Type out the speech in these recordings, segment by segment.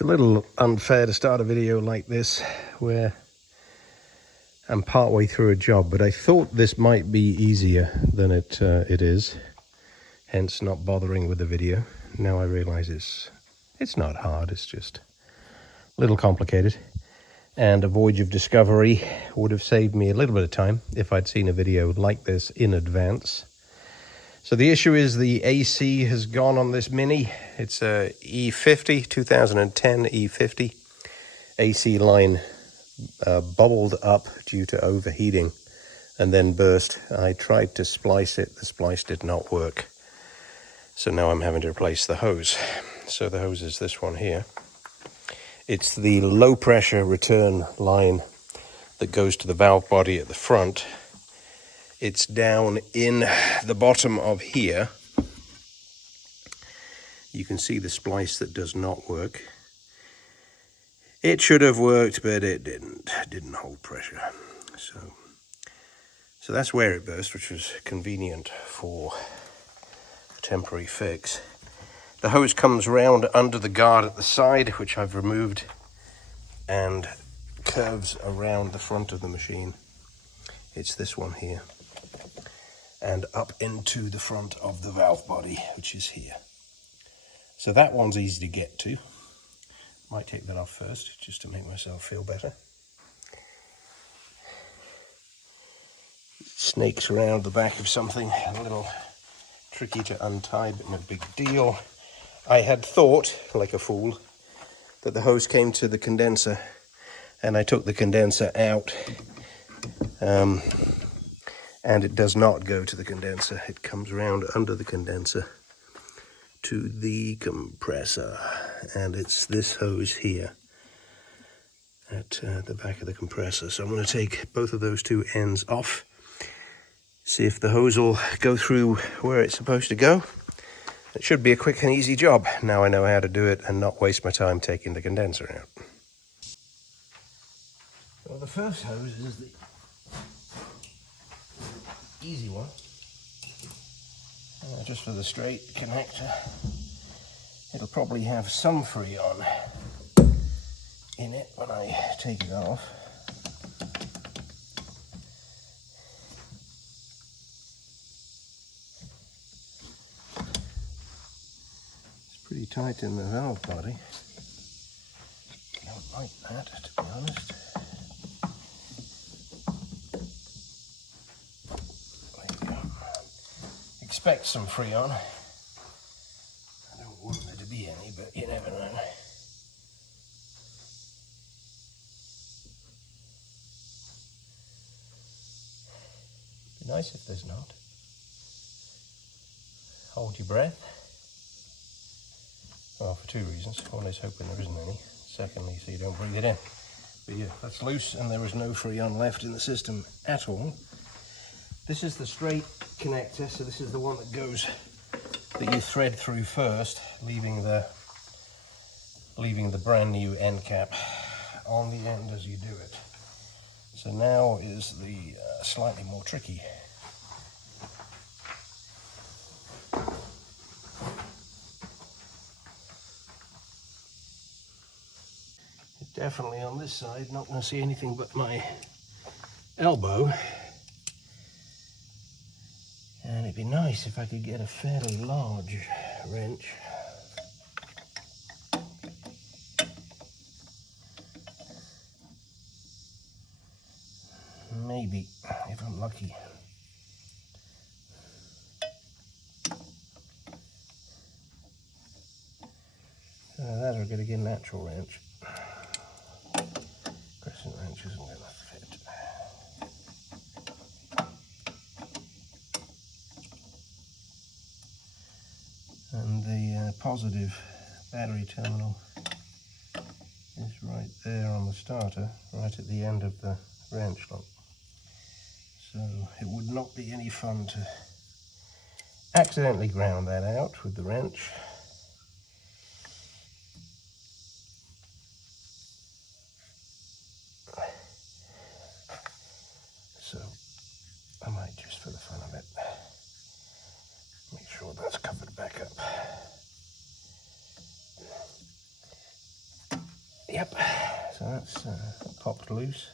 It's a little unfair to start a video like this where I'm partway through a job, but I thought this might be easier than it is, hence not bothering with the video. Now I realize it's not hard, it's just a little complicated, and a voyage of discovery would have saved me a little bit of time if I'd seen a video like this in advance. So the issue is the AC has gone on this Mini. It's a E50, 2010 E50. AC line bubbled up due to overheating and then burst. I tried to splice it. The splice did not work. So now I'm having to replace the hose. So the hose is this one here. It's the low pressure return line that goes to the valve body at the front. It's down in the bottom of here. You can see the splice that does not work. It should have worked, but it didn't hold pressure. So that's where it burst, which was convenient for a temporary fix. The hose comes round under the guard at the side, which I've removed, and curves around the front of the machine. It's this one here. And up into the front of the valve body, which is here. So that one's easy to get to. Might take that off first, just to make myself feel better. It snakes around the back of something, a little tricky to untie, but no big deal. I had thought, like a fool, that the hose came to the condenser, and I took the condenser out. And it does not go to the condenser. It comes around under the condenser to the compressor. And it's this hose here at the back of the compressor. So I'm going to take both of those two ends off, see if the hose will go through where it's supposed to go. It should be a quick and easy job. Now I know how to do it and not waste my time taking the condenser out. Well, the first hose is the easy one, just for the straight connector. It'll probably have some Freon in it when I take it off. It's pretty tight in the valve body. I don't like that, to be honest. Expect some Freon. I don't want there to be any, but you never know. Be nice if there's not. Hold your breath. Well, for two reasons. One is hoping there isn't any. Secondly, so you don't breathe it in. But yeah, that's loose and there is no Freon left in the system at all. This is the straight connector, so this is the one that you thread through first, leaving the brand new end cap on the end as you do it. So now is the slightly more tricky. Definitely on this side, not going to see anything but my elbow. And it'd be nice if I could get a fairly large wrench. Maybe, if I'm lucky. That or get a natural wrench. Crescent wrench isn't going to fit. And the positive battery terminal is right there on the starter, right at the end of the wrench lock. So it would not be any fun to accidentally ground that out with the wrench. So I might, just for the fun of it, make sure that's covered back up. Yep, so that's popped loose.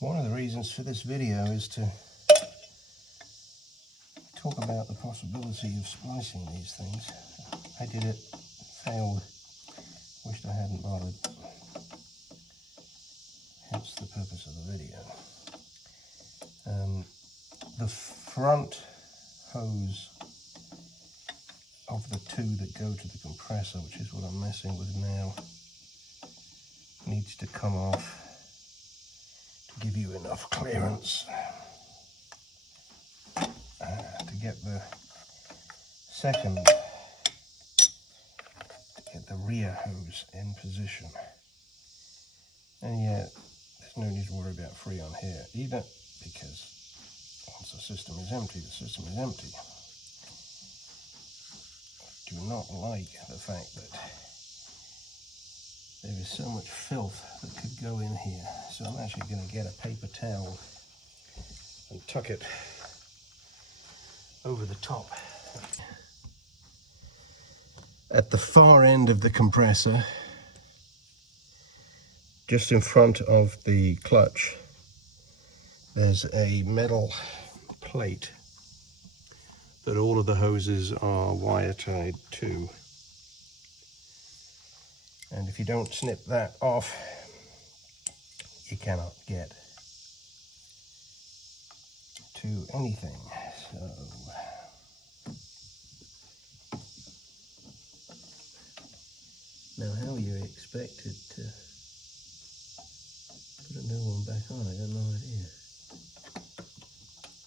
One of the reasons for this video is to talk about the possibility of splicing these things. I did it, failed, wished I hadn't bothered. Hence the purpose of the video. The front hose of the two that go to the compressor, which is what I'm messing with now, needs to come off to give you enough clearance to get the second, to get the rear hose in position. And yet, there's no need to worry about freon here either, because once the system is empty, the system is empty. I do not like the fact that there is so much filth that could go in here. So I'm actually going to get a paper towel and tuck it over the top. At the far end of the compressor, just in front of the clutch, there's a metal plate that all of the hoses are wire tied to. And if you don't snip that off, you cannot get to anything. So now how you expected to put a new one back on, I got no idea.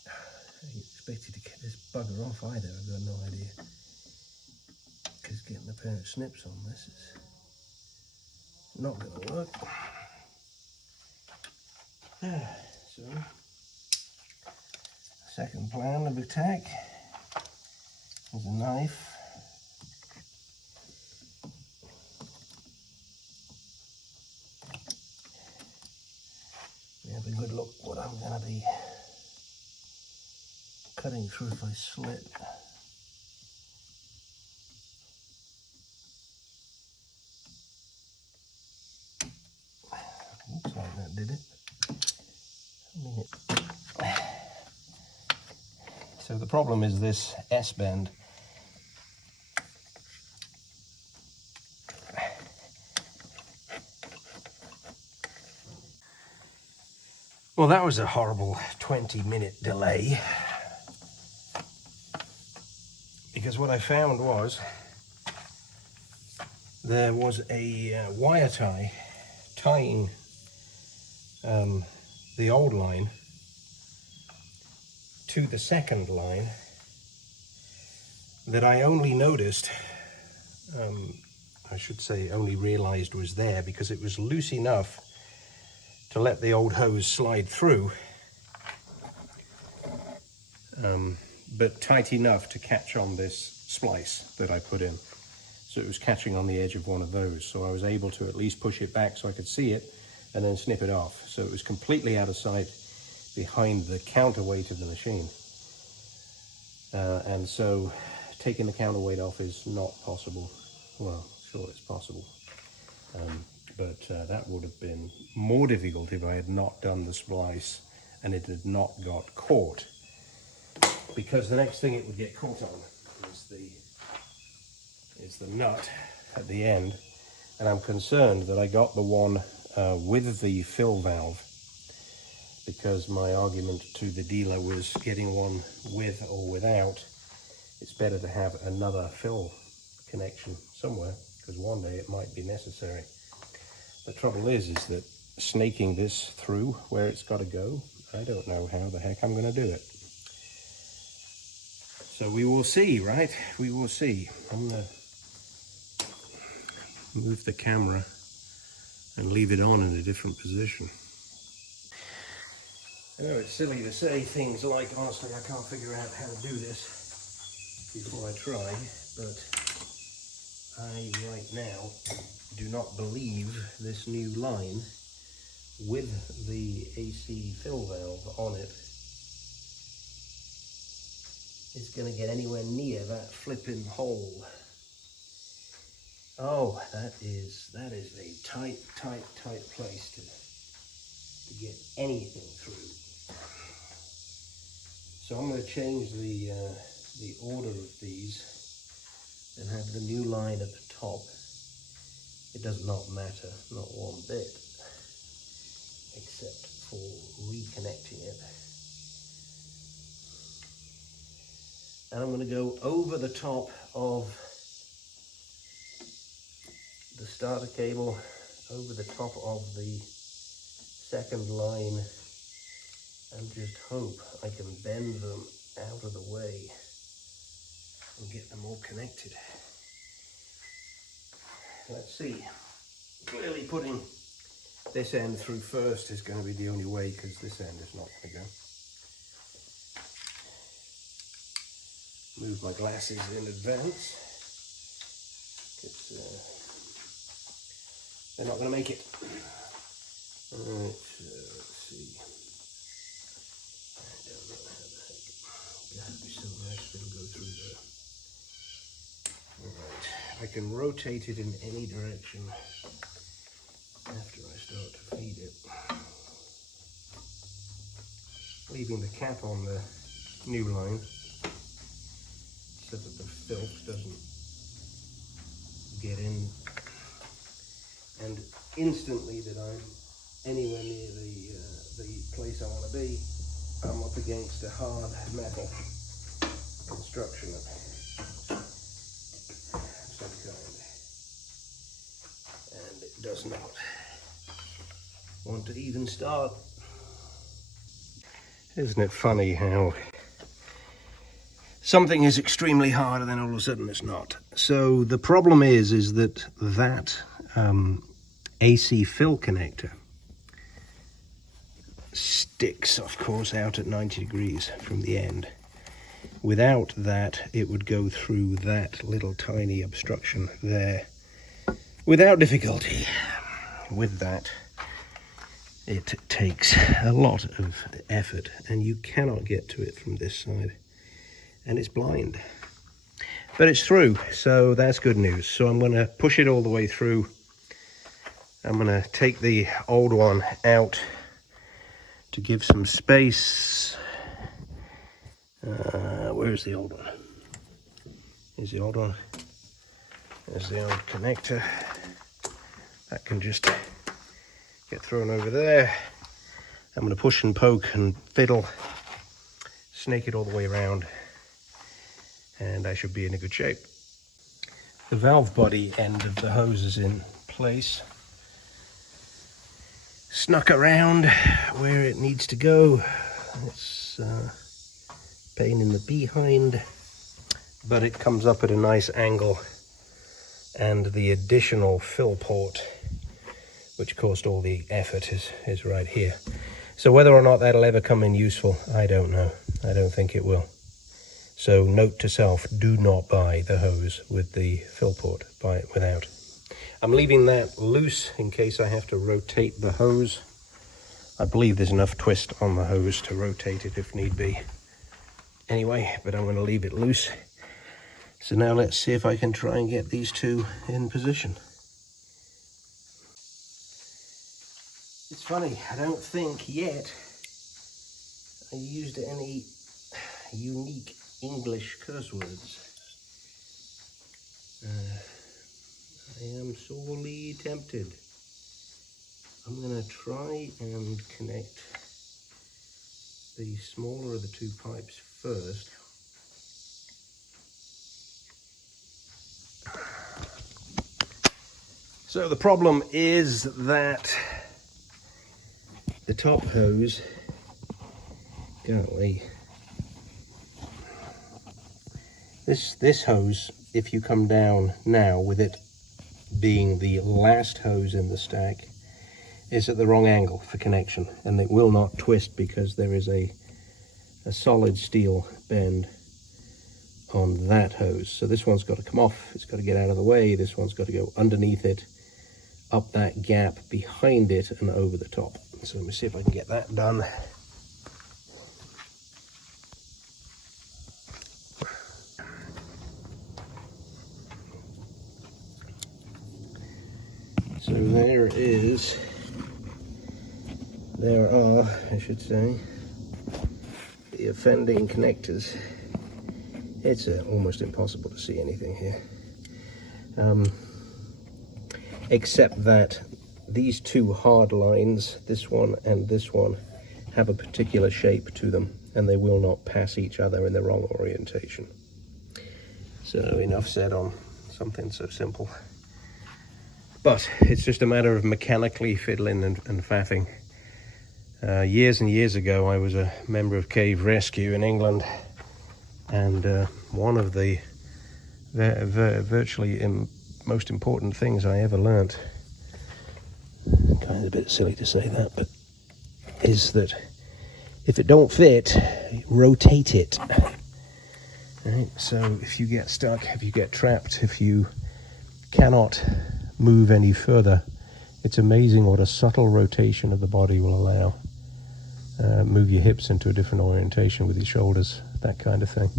How you expected to get this bugger off either, I've got no idea. Because getting a pair of snips on this is not going to work. So, second plan of attack is a knife. We have a good look what I'm going to be cutting through if I slip. Looks like that did it. So the problem is this S-bend. Well, that was a horrible 20-minute delay, because what I found was there was a wire tie tying the old line to the second line that I only noticed, I should say only realized was there because it was loose enough to let the old hose slide through, but tight enough to catch on this splice that I put in. So it was catching on the edge of one of those. So I was able to at least push it back so I could see it and then snip it off. So it was completely out of sight behind the counterweight of the machine. And so taking the counterweight off is not possible. Well, sure it's possible. But that would have been more difficult if I had not done the splice and it had not got caught. Because the next thing it would get caught on is the nut at the end. And I'm concerned that I got the one with the fill valve, because my argument to the dealer was getting one with or without. It's better to have another fill connection somewhere, because one day it might be necessary. The trouble is that snaking this through where it's got to go, I don't know how the heck I'm going to do it. So we will see, right? We will see. I'm going to move the camera and leave it on in a different position. I know it's silly to say things like, honestly, I can't figure out how to do this before I try, but I right now do not believe this new line with the AC fill valve on it is going to get anywhere near that flipping hole. Oh, that is a tight place to get anything through. So I'm going to change the order of these and have the new line at the top. It does not matter, not one bit, except for reconnecting it. And I'm going to go over the top of the starter cable, over the top of the second line, and just hope I can bend them out of the way and get them all connected. Let's see. Clearly putting this end through first is going to be the only way, because this end is not going to go. Move my glasses in advance. They're not going to make it. Alright, let's see. I don't know how the heck. That'd be so nice if it'll go through there. Alright, I can rotate it in any direction after I start to feed it. Leaving the cap on the new line so that the filth doesn't get in, and instantly that I'm anywhere near the place I want to be, I'm up against a hard metal construction of some kind, and it does not want to even start. Isn't it funny how something is extremely hard and then all of a sudden it's not? So the problem is that AC fill connector sticks, of course, out at 90 degrees from the end. Without that, it would go through that little tiny obstruction there without difficulty. With that, it takes a lot of effort, and you cannot get to it from this side, and it's blind. But it's through, so that's good news. So I'm going to push it all the way through. I'm going to take the old one out to give some space. Where's the old one? Here's the old one. There's the old connector. That can just get thrown over there. I'm going to push and poke and fiddle, snake it all the way around, and I should be in a good shape. The valve body end of the hose is in place. Snuck around where it needs to go. It's pain in the behind, but it comes up at a nice angle, and the additional fill port, which caused all the effort, is right here. So whether or not that'll ever come in useful, I don't know. I don't think it will. So note to self, do not buy the hose with the fill port, buy it without. I'm leaving that loose in case I have to rotate the hose. I believe there's enough twist on the hose to rotate it if need be. Anyway, but I'm going to leave it loose. So now let's see if I can try and get these two in position. It's funny, I don't think yet I used any unique English curse words. I am sorely tempted. I'm going to try and connect the smaller of the two pipes first. So the problem is that the top hose, golly, this hose, if you come down now with it being the last hose in the stack, is at the wrong angle for connection, and it will not twist because there is a solid steel bend on that hose. So this one's got to come off, it's got to get out of the way, this one's got to go underneath it, up that gap behind it and over the top. So let me see if I can get that done. there are, I should say, the offending connectors. It's almost impossible to see anything here. Except that these two hard lines, this one and this one, have a particular shape to them, and they will not pass each other in the wrong orientation. So enough said on something so simple. But it's just a matter of mechanically fiddling and faffing. Years and years ago, I was a member of Cave Rescue in England, and one of the virtually most important things I ever learnt, kind of a bit silly to say that, but is that if it don't fit, rotate it. Right? So if you get stuck, if you get trapped, if you cannot move any further, it's amazing what a subtle rotation of the body will allow. Move your hips into a different orientation with your shoulders, that kind of thing.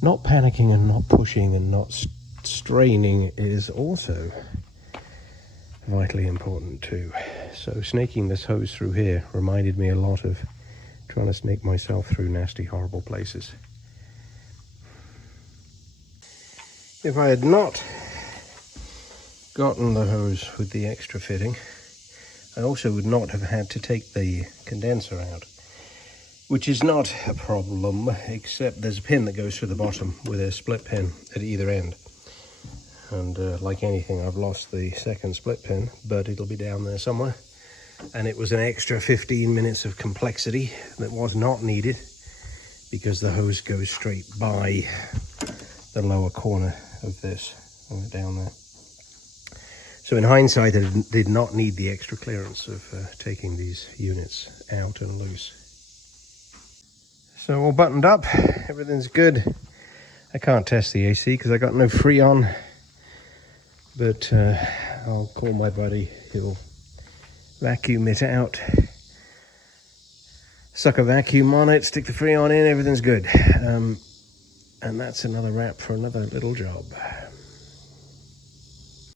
Not panicking and not pushing and not straining is also vitally important too. So snaking this hose through here reminded me a lot of trying to snake myself through nasty, horrible places. If I had not gotten the hose with the extra fitting, I also would not have had to take the condenser out, which is not a problem, except there's a pin that goes through the bottom with a split pin at either end. And like anything, I've lost the second split pin, but it'll be down there somewhere. And it was an extra 15 minutes of complexity that was not needed, because the hose goes straight by the lower corner of this, down there. So in hindsight, I did not need the extra clearance of taking these units out and loose. So all buttoned up, everything's good. I can't test the AC because I got no Freon, but I'll call my buddy, he'll vacuum it out. Suck a vacuum on it, stick the Freon in, everything's good. And that's another wrap for another little job.